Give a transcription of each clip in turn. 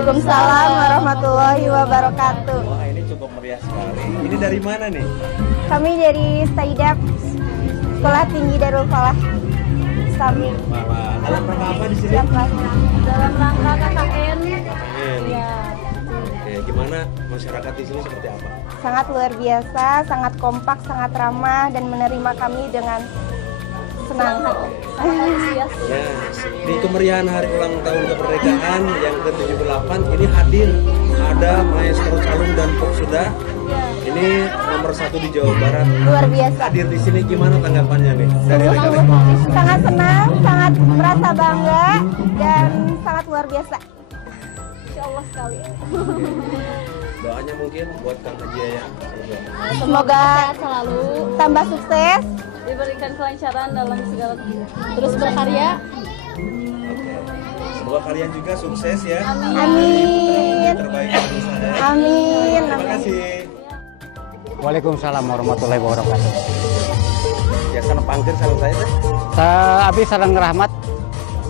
Waalaikumsalam warahmatullahi wabarakatuh. Wah, ini cukup meriah sekali. Ini dari mana nih? Kami dari Staidap, Sekolah Tinggi Darul Falah Islami. Malah. Dalam rangka apa di sini? Dalam rangka KKN. KKN. Ya. Oke, gimana masyarakat di sini seperti apa? Sangat luar biasa, sangat kompak, sangat ramah dan menerima kami dengan senang. Ya, di kemeriahan hari ulang tahun kemerdekaan yang ke-78 ini hadir ada Maestro Calung dan Pop Sudah. Ini nomor 1 di Jawa Barat. Luar biasa. Hadir di sini gimana tanggapannya nih dari rekan-rekan? Sangat senang, sangat merasa bangga dan sangat luar biasa. Insya Allah sekali. Doanya mungkin buat Kang Haji Yayang. Semoga selalu tambah sukses. diberikan kelancaran dalam segala terus berkarya. Semoga kalian juga sukses ya. Amin. Yang terbaik dari saya. Amin. Terima kasih. Waalaikumsalam warahmatullahi wabarakatuh. Ya sana pangkir salam saya teh. Abi Sarang Rahmat.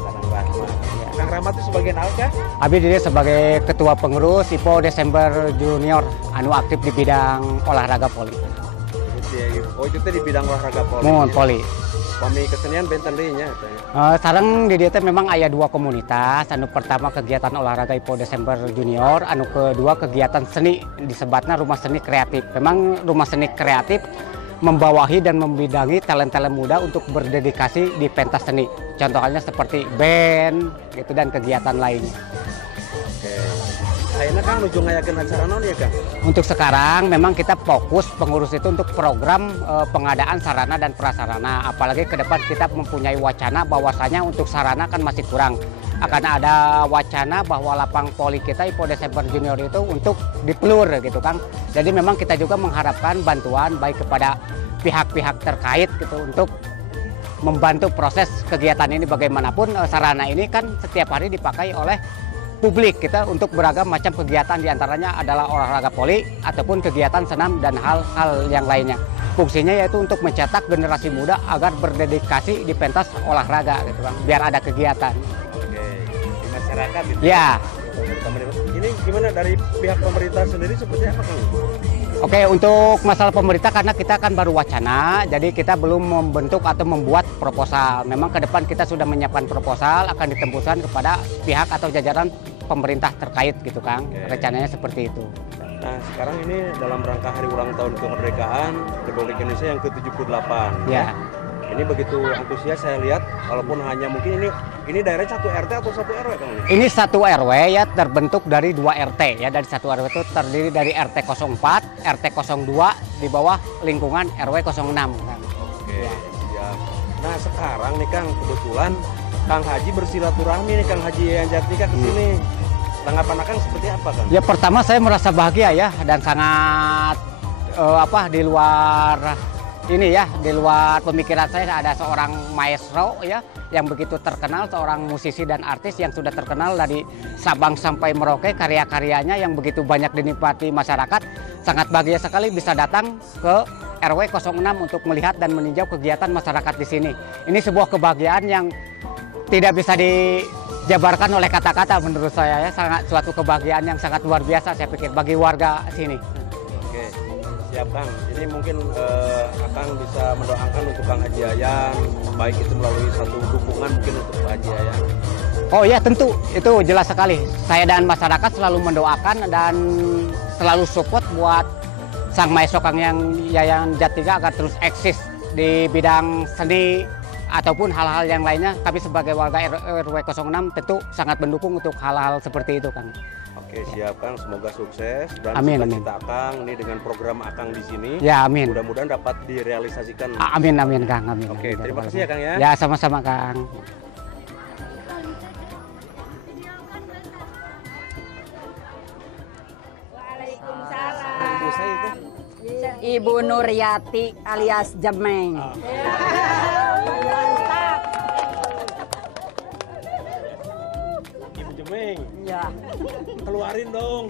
Sarang Rahmat. Kang Rahmat itu sebagian apa? Abi diri sebagai ketua pengurus IPO Desember Junior anu aktif di bidang olahraga poli. Oh itu teh di bidang olahraga poli. Mohon poli. Pami kesenian benten deui nya. Sareng di dieu teh memang aya dua komunitas. Anu pertama kegiatan olahraga IPO Desember Junior, anu kedua kegiatan seni disebatna rumah seni kreatif. Memang rumah seni kreatif membawahi dan membidangi talent-talent muda untuk berdedikasi di pentas seni. Contohnya seperti band gitu dan kegiatan lainnya. Oke. Ayeuna Kang nuju ngayakeun acara naon ya Kang? Untuk sekarang memang kita fokus pengurus itu untuk program pengadaan sarana dan prasarana. Apalagi ke depan kita mempunyai wacana bahwasanya untuk sarana kan masih kurang. Akan ada wacana bahwa lapang poli kita IPO Desember Junior itu untuk dipelur gitu Kang. Jadi memang kita juga mengharapkan bantuan baik kepada pihak-pihak terkait gitu untuk membantu proses kegiatan ini. Bagaimanapun sarana ini kan setiap hari dipakai oleh publik kita untuk beragam macam kegiatan, diantaranya adalah olahraga poli ataupun kegiatan senam dan hal-hal yang lainnya. Fungsinya yaitu untuk mencetak generasi muda agar berdedikasi di pentas olahraga gitu Bang, biar ada kegiatan. Oke, di masyarakat gitu. Ya. Ini gimana dari pihak pemerintah sendiri seperti apa Kang? Oke, untuk masalah pemerintah karena kita kan baru wacana, jadi kita belum membentuk atau membuat proposal. Memang ke depan kita sudah menyiapkan proposal, akan ditembuskan kepada pihak atau jajaran pemerintah terkait gitu Kang. Rencananya seperti itu. Nah sekarang ini dalam rangka hari ulang tahun kemerdekaan Republik Indonesia yang ke-78. Ya. Ini begitu antusias saya lihat, walaupun hanya mungkin ini daerah 1 RT atau 1 RW Kang? Ini 1 RW ya, terbentuk dari 2 RT ya. Dari 1 RW itu terdiri dari RT 04, RT 02 di bawah lingkungan RW 06 Kang. Oke, siap. Nah sekarang nih Kang, kebetulan Kang Haji bersilaturahmi nih Kang Haji Yayang Jatnika ke sini. Tanggapan Kang seperti apa Kang? Ya pertama saya merasa bahagia ya dan sangat di luar ini ya, di luar pemikiran saya ada seorang maestro ya yang begitu terkenal, seorang musisi dan artis yang sudah terkenal dari Sabang sampai Merauke, karya-karyanya yang begitu banyak dinikmati masyarakat. Sangat bahagia sekali bisa datang ke RW 06 untuk melihat dan meninjau kegiatan masyarakat di sini. Ini sebuah kebahagiaan yang tidak bisa dijabarkan oleh kata-kata menurut saya ya, sangat suatu kebahagiaan yang sangat luar biasa saya pikir bagi warga sini. Oke, siap Kang. Ini mungkin Akang bisa mendoakan untuk Kang Haji Yayang, baik itu melalui satu dukungan mungkin untuk Pak Haji Yayang. Oh ya tentu, itu jelas sekali. Saya dan masyarakat selalu mendoakan dan selalu support buat sang maestro Kang Yayang Jatnika agar terus eksis di bidang seni ataupun hal-hal yang lainnya. Kami sebagai warga RW 06 tentu sangat mendukung untuk hal-hal seperti itu Kang. Oke, siap Kang, semoga sukses dan Amin, cita-cita Akang ini dengan program Akang di sini. Ya amin. Mudah-mudahan dapat direalisasikan. Amin amin Kang, amin. Oke, terima kasih ya Kang ya. Ya sama-sama Kang. Waalaikumsalam. Ibu Nuryati alias Jemeng. Ibu Jemeng. Ya. Keluarin dong.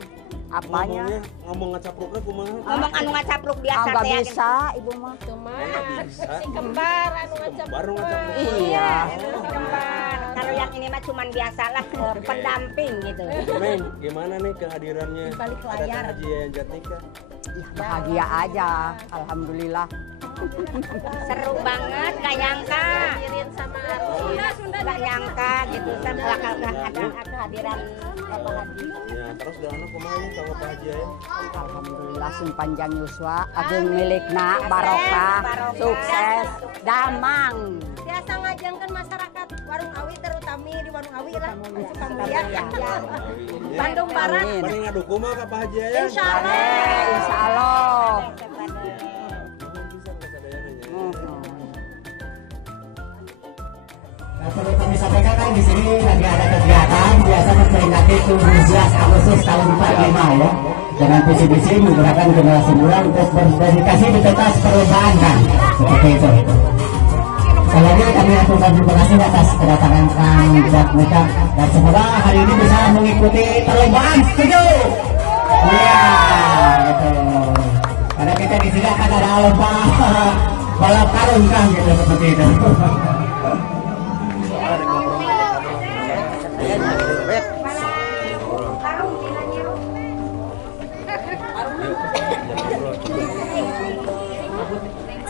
Apanya? Ngomong ngacapruknya kumaha? Ngomong anu ngacapruk biasa Enggak teh. bisa, Ibu mah. Bisa. Si kembar anu ngacapruk. Baru ngacapruk. Iya. Si kembar. Kalau yang ini mah cuman biasalah pendamping gitu. Neng, gimana nih kehadirannya? Balik Ada layar. Haji Yayan Jatnika? Bahagia aja, alhamdulillah. Seru banget, gak nyangka. Gak nyangka gitu, saya bakal ada kehadiran Bapak Haji. Ya, terus doanya kemarin sama Pak Haji Yayan? Alhamdulillah sing panjang yuswa, agung milikna, barokah, sukses, damang. Biasa ngajengkan masyarakat Warung Awi, terutama di Warung Awi lah, suka mulia. Bandung Barat. Amin. Mari ngadukung mah ke Pak Haji Yayan. Insya Allah. Insya Allah. Bisa kesadarannya. Nah, perlu kami sampaikan kan di sini lagi ada kegiatan biasa memperingati 17 Agustus tahun 45 ya. Dengan visi-visi menggunakan generasi muda untuk berdedikasi di pentas perubahan kan. Seperti itu. Sekali lagi kami aturkan terima kasih atas kedatangan Kang Jatnika dan semoga hari ini bisa mengikuti perlombaan. Setuju? Iya, gitu. Karena kita di sini akan ada lomba balap karung kan gitu seperti itu.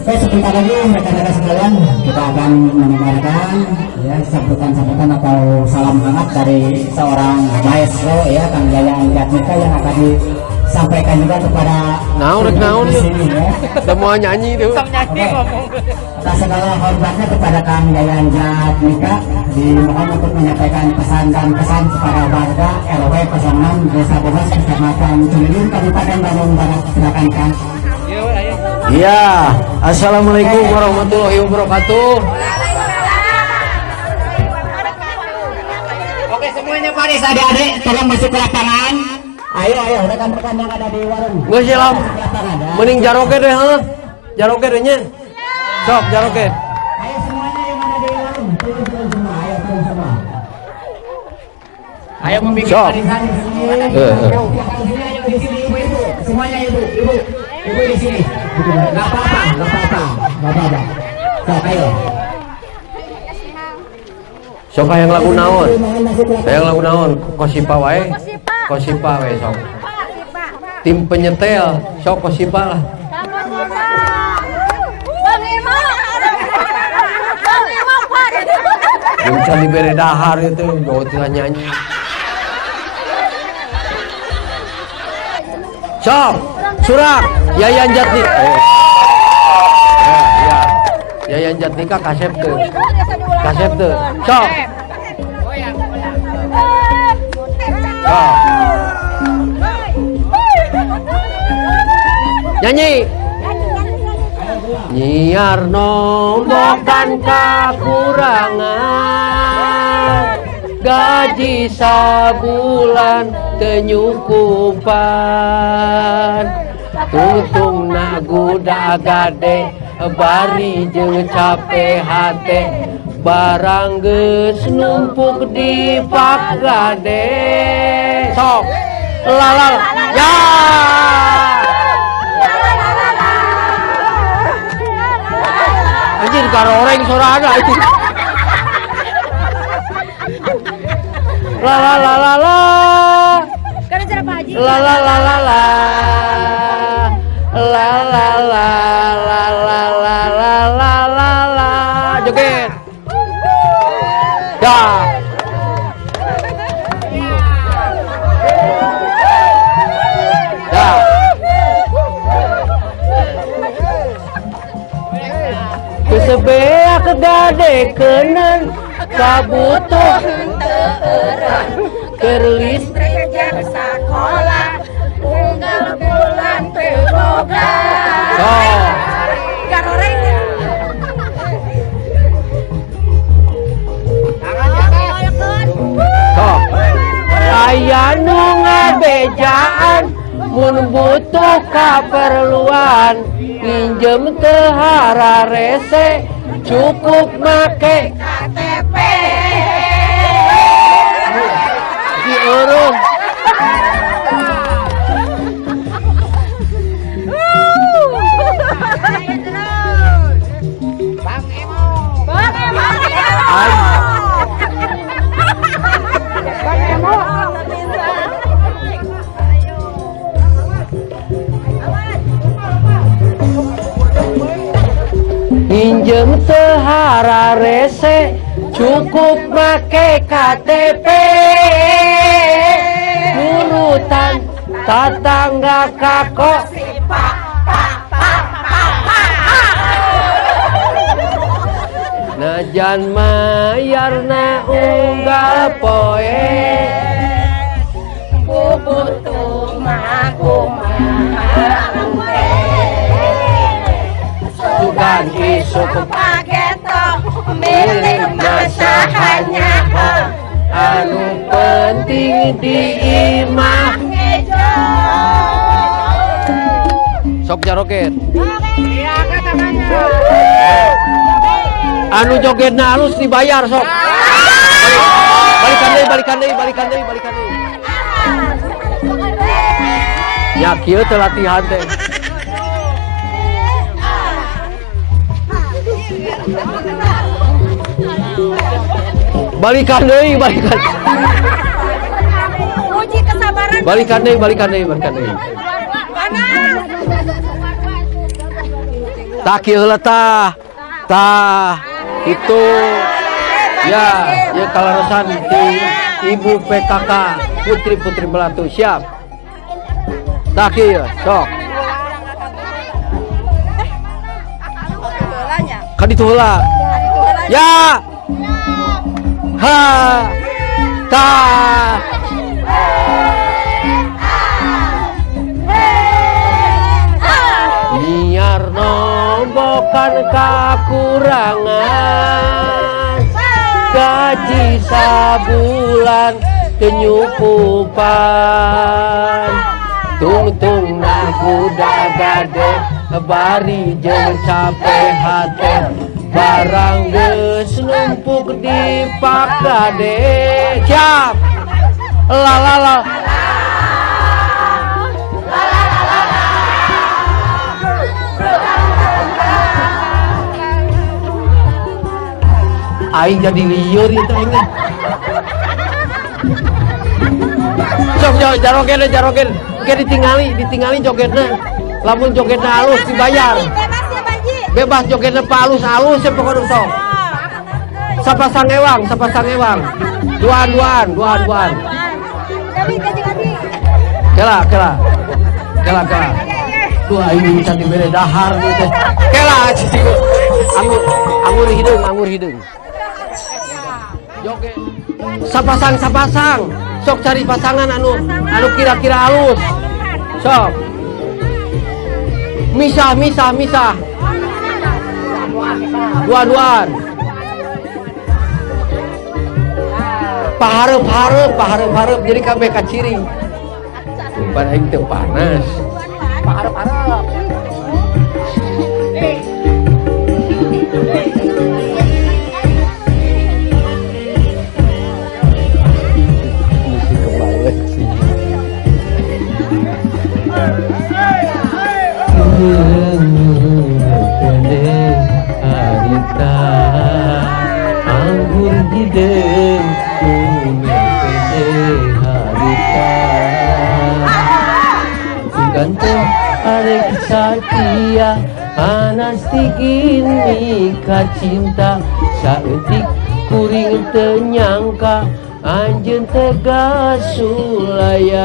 Oke, sebentar lagi rekan-rekan sekalian kita akan mendengarkan ya sambutan-sambutan atau salam hangat dari seorang maestro ya Kang Yayan Jatnika yang akan disampaikan juga kepada di sini ya. Semua nyanyi tuh. Oke. Atas segala hormatnya kepada Kang Yayan Jatnika dimohon untuk menyampaikan pesan dan kesan kepada warga RW 06 Desa Bogor Kecamatan Cililin Kabupaten Bandung Barat. Silakan Kang. Iya, assalamualaikum warahmatullahi wabarakatuh. Oke semuanya Paris adik-adik tolong masuk ke lapangan. Ayo rekan-rekan yang ada di warung. Nggak silam. Mending jaroket deh, ha? Jaroket deh nya. Sok jaroket. Ayo semuanya yang ada di warung. Turun semua. Ayo turun semua. Ayo membuat Sok. barisan di sini. Ayo di sini ibu. Semuanya ibu di sini. Nggak apa-apa. Sok ayo. Sok yang lagu naon. Yang lagu naon. Kosipa wae. Kosipa wae sok. Tim penyetel, sok Kosipa lah. Bisa diberi dahar itu, gak usah nyanyi. Sok, surak, Yayan Jatnika. Ya, Yayan Jatnika kasep tuh. Sok. Sok. Nyanyi. Nyiar nombokan kakurangan gaji sabulan tenyukupan tuntung naguda gade bari jeung capek hate barang geus numpuk di pak gade sok lalal ya anjir garoreng sorana itu la la la la la Kan cara Pak Haji. la la la la la la la la la la la la la la joget dah dah kesebeak gade kenen kabutuh keur listrik Sekolah unggal bulan teboga. sok Garoreng. sok aya nu ngabejaan mun butuh kaperluan pinjem teu hararese cukup make KTP. diurung cukup make KTP, urutan tetangga kakok. Najan mayarna unggal poe, Butuh sugan isuk paketo milik masahanya anu penting di imah. Sok jaroket. Anu jogetna halus dibayar sok. Balikan deui. Ya kieu teh latihan teh. Balikan deui. Uji kesabaran. Balikan deui. Tak kieu heula tah itu ya kalarasan ti Ibu PKK Putri Melatu siap. Tak kieu sok. Kan itu heula. Ya. Ha. Ta. Niar nombokan kakurangan gaji sabulan kenyukupan tungtung nah budak gade bari jeung capek hate barang geus numpuk di pak gade siap la aing jadi liur itu aing. Sok jaroget. Ke ditinggali jogetna. Lamun jogetna halus dibayar. Bebas jogetna halus ya pokoknya sok. Sapasang ewang. Duaan. Kela. Tuh aing bisa dibere dahar gitu. Kela anggur hidung. Joget. Sapasang. Sok cari pasangan anu kira-kira halus. Sok. Misah. Duaan. Pahareup jadi kabeh kaciri. Pada aing teu panas. Pahareup. Anggur hidung ganteng arek satia anastikin nikah cinta saeutik kuring teu nyangka anjeun tegas sulayan.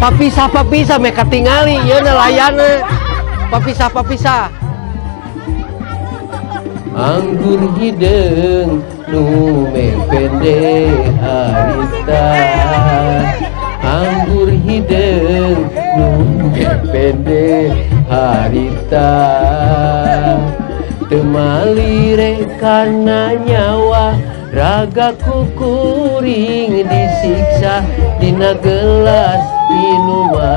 Papisah mereka tingali ya nelayana papisah. Anggur hidung nu mepende harita, anggur hidung nu mepende harita, temali rekana nyawa raga kukuring disiksa dina gelas minuman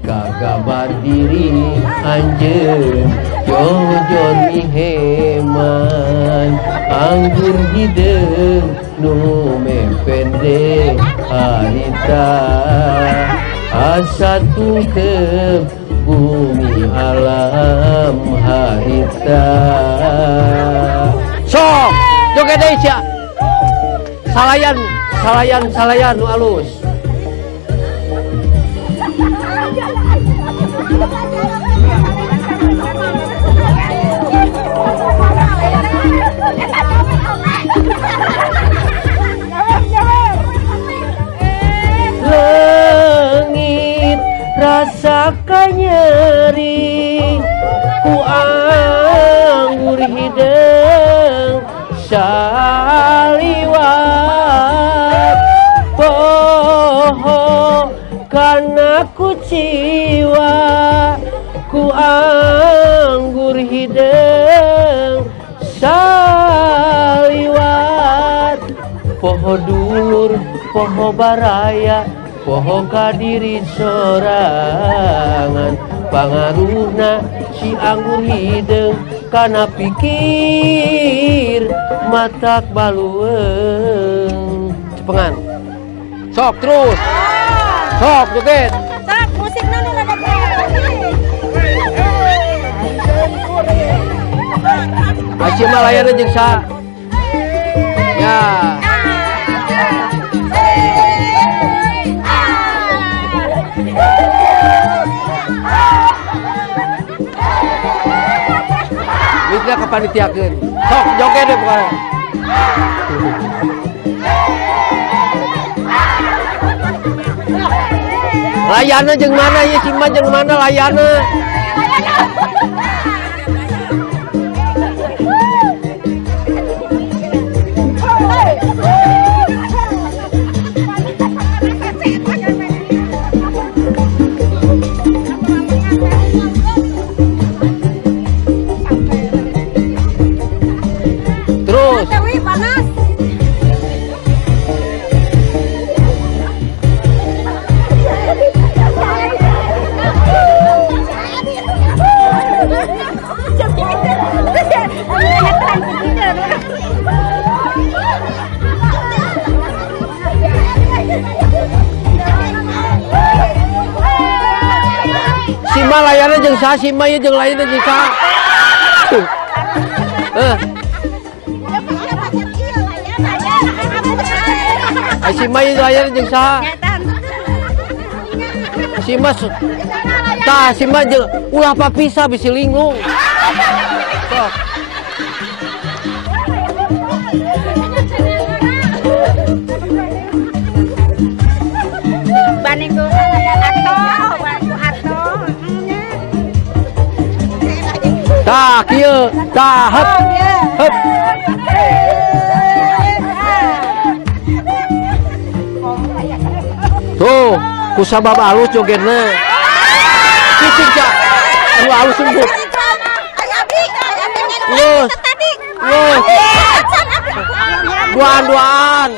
kagabar diri anjeun jojon heman anggur hidung nu mepende harita asa tungkep bumi alam harita. Sok joget deui sia salayan nu alus. Lengit rasakan nyeri, ku anggur hidung saliwat, poho karena ku ciwa, ku anggur hidung saliwat, poho dulur poho baraya, poho kadiri sorangan, pangaruhna si anggur hidung kana pikir matak balueung. Cepengan. Sok terus. Sok joget. Sok musiknya nih rada Aceh mah layarna jeung sa. Ya. Miknya kepanitiakeun. Sok joget deh pokoknya. Layana jeung mana ya Cima jeung mana layana? Terus. panas. Sima layarnya jeung sa, Sima ya jeung lainnya jeung sa. Sima ya layarnya jeung sa. Sima tah Sima jeung ulah papisa bisi linglung. Sok. Baniku Tah kieu, tah hep. Hep. Tuh, kusabab alus jogetna. Cicing cak. Lu alus sungguh. Lus. Lus. Duaan.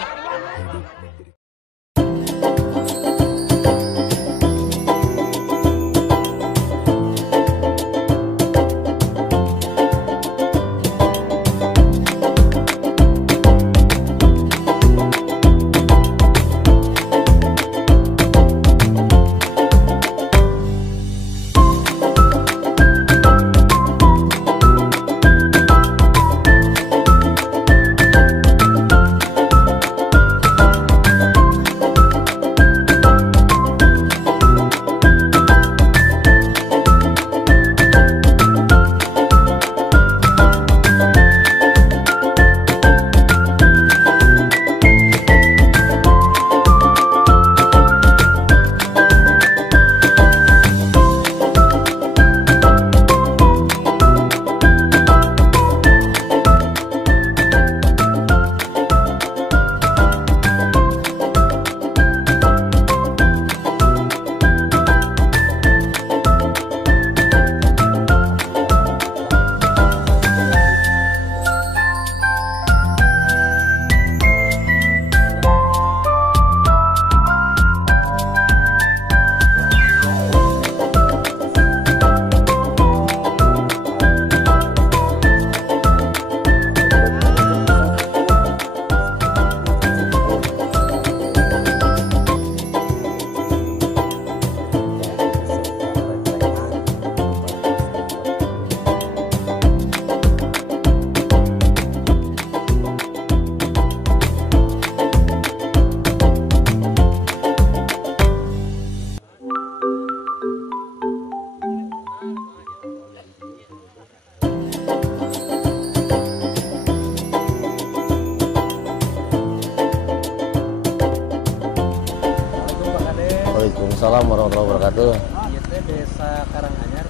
tuh. Itu desa Karanganyar.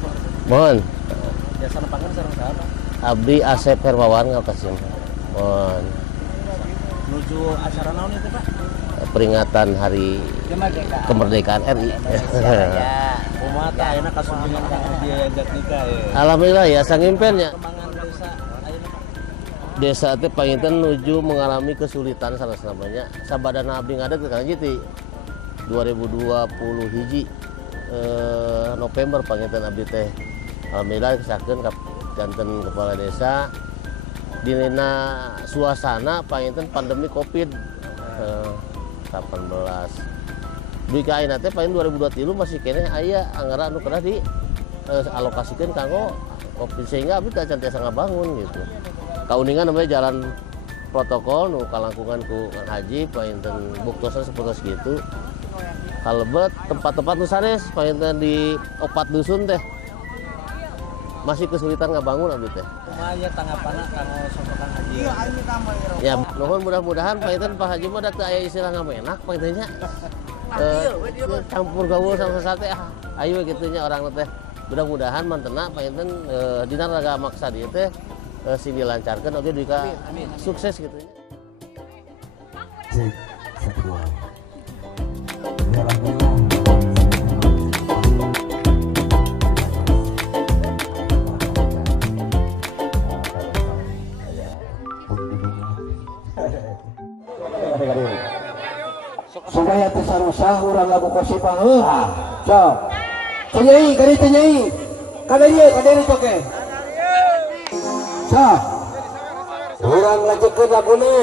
Mohon. Desa Nepangan sareng saha? Abdi Asep Hermawan ngawasin. Mohon. Menuju acara naon itu Pak? Peringatan Hari Kemerdekaan RI. Kumaha teh ayeuna kasunjungan Kang Abdi ajak nikah ya. Alhamdulillah ya sangimpen ya. Perkembangan desa ayeuna Pak. Desa teh panginten nuju mengalami kesulitan sanes namanya. Sabadana abdi ngadeg teh Kang Jiti. 2020 hiji November panginten abdi teh alhamdulillah kesakeun ka janten kepala desa dina suasana panginten pandemi Covid 18. Duit ka ayeuna teh paling 2023 masih keneh aya anggaran anu kedah di alokasikeun kanggo Covid sehingga abdi teh cantiasa ngabangun gitu. Kauningan namanya jalan protokol nu kalangkungan ku Kang Haji painten buktosan seputus gitu. Kalebet tempat-tempat nu sanes painten di opat dusun teh masih kesulitan ngabangun abdi teh. Kumaha aya tanggapanna kanggo sopo Kang Haji? Ya nuhun mudah-mudahan painten Pak Haji mah da teu aya istilah ngamenak painten nya. Campur gaul sama sate ayo kitu nya orang teh. Mudah-mudahan mantena painten dina raga maksa dieu teh sing dilancarkan oke duka sukses gitu ya. Supaya tersarusah urang lagu kosipang heuh. Sok. Tanyai, kali tanyai. Kadari coke. Sok. Urang ngajekeun laguna.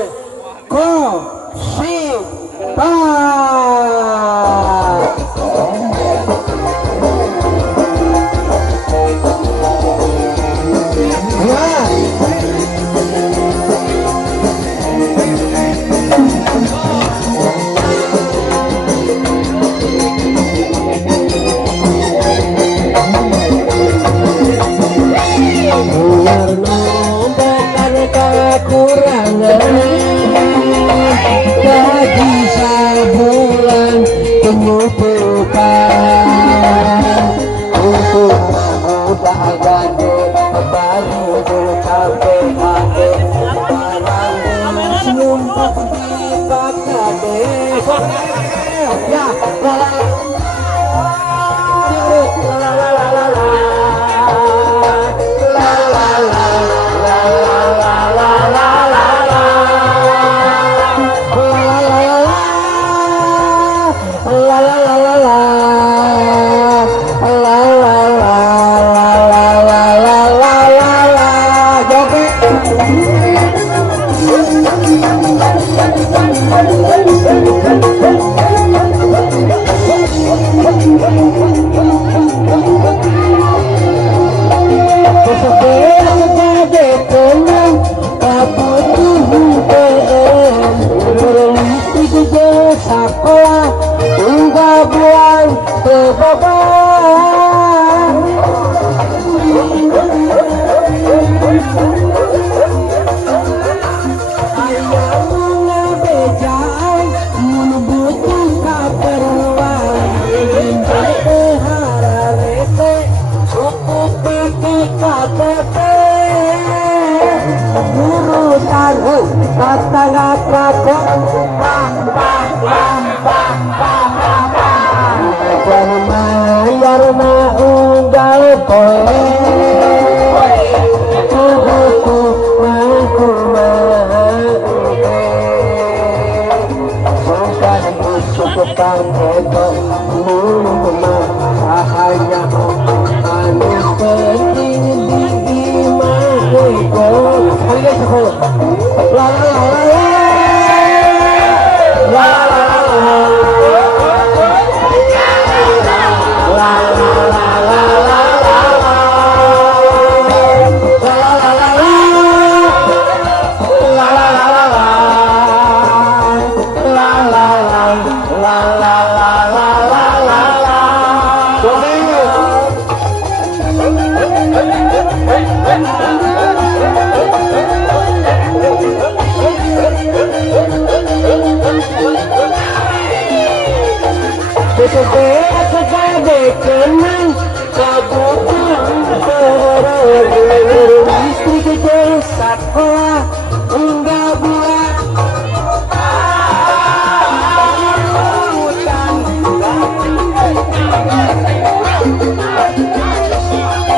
hoa hingga bulan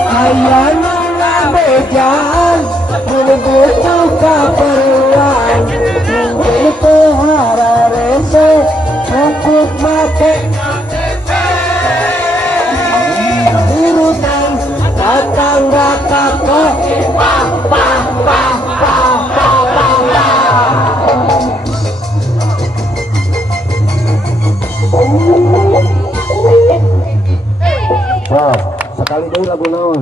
hayana ngabejaan menuju keperluan itu hararese cukup make urusan tetangga kakak pah pah pah pah pah pah. Sok, sekali deui lagu naon?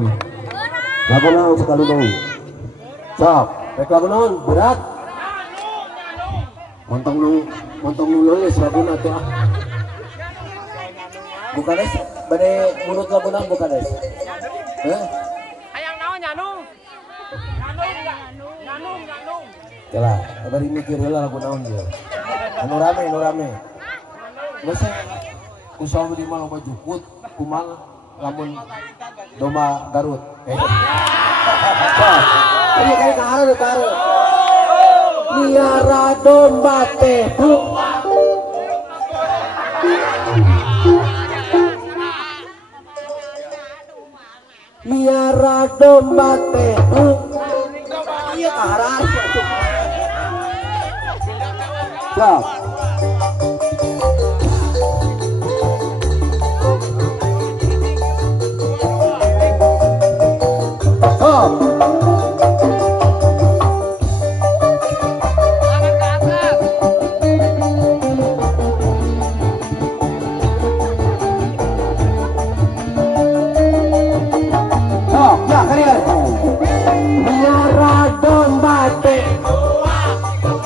Lagu naon sekali deui? Sok, rek lagu naon berat? Montong nulis lagu na teh. Bukan des, bade munut lagu naon bukan des? Hayang naon nyanung? Nyanung. Yalah, bari mikir heula lagu naon dia. Anu rame. Masa usaha di mana loba jukut, kumaha lamun domba Garut. Ini kali kahara. Miara domba teh miara domba teh iya kahara siap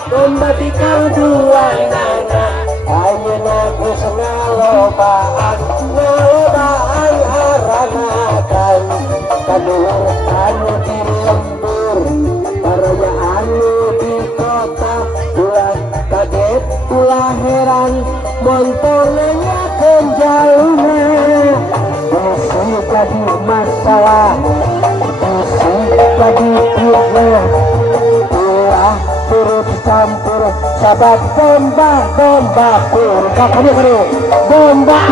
domba di kalduan nana ayeuna geus ngalobaan haranakan kaduhur anu di lembur paraya anu di kota ulah kaget ulah heran montonanya kenjaluna masih jadi masalah masih jadi fitnah turut campur sabab domba kur kakak domba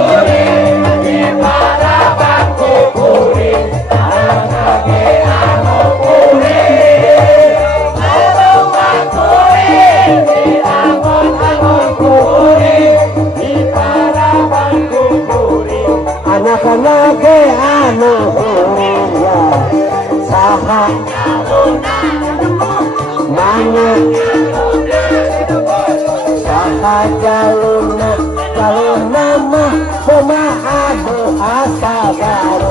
kuning di para bangku kuning anake anu kuning domba kuning di angon kuning di para bangku kuning anak-anak anu kuning saha mana saha jaluna mah kumaha asa baru